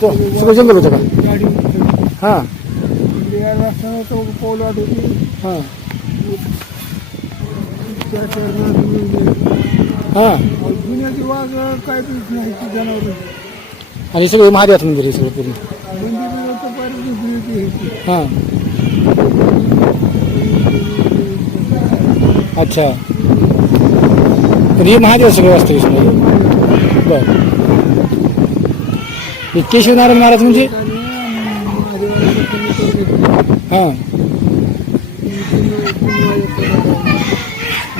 तो सगळं जंगल होतं का? गाडी हां रस्त्यानं तो पोल वाट होती हां त्या शहरात हां जुन्याची वाघ काय दिसत नाही ती जनावर आणि सगळे महादेवाचं मंदिर आहे सगळं पूर्ण. मंदिर तर बरीच दुसरी होती हां अच्छा पण हे महादेव सगळं वास्तविक सगळं. बरं हे केशवनारायण महाराज म्हणजे महादेवाला दर्शन करून घेतलं. हां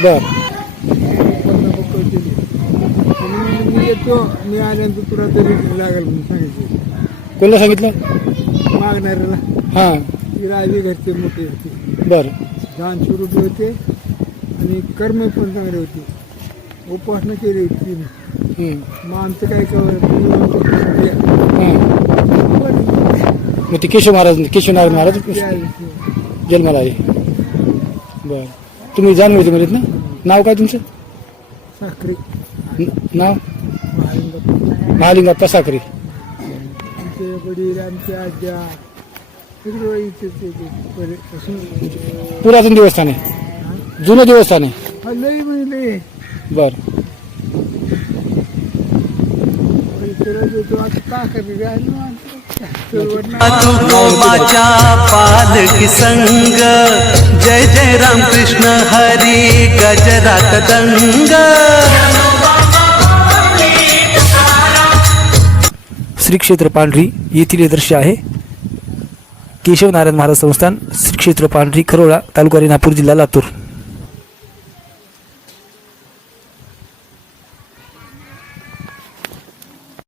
बरं मी येतो मी आल्यानंतर तुला तरी लागेल म्हणून सांगितलं कोणाला सांगितलं? मागणाऱ्याला. हां ती राहिली घरचे मोठे होते बरं दान सुरू होते आणि कर्म पण चांगले होते उपासना केली होती तिने. मग आमचं काय मग ते केशवनारायण महाराज जन्माला आले. बरं तुम्ही जानवेचे म्हणत ना? नाव काय तुमचं? साखरे नाव? महालिंगप्पा साखरे. आमचे वडील आमची आज्या सगळं इथे पुरातन देवस्थान आहे, जुनं देवस्थान आहे. लई म्हणजे बरं तुकोबाच्या पालकी संग जय जय राम कृष्ण हरी गजरात दंग. श्री क्षेत्र पांढरी येथील हे दृश्य आहे. केशवनारायण महाराज संस्थान श्री क्षेत्र पांढरी खरोळा तालुका रेणापूर जिल्हा लातूर.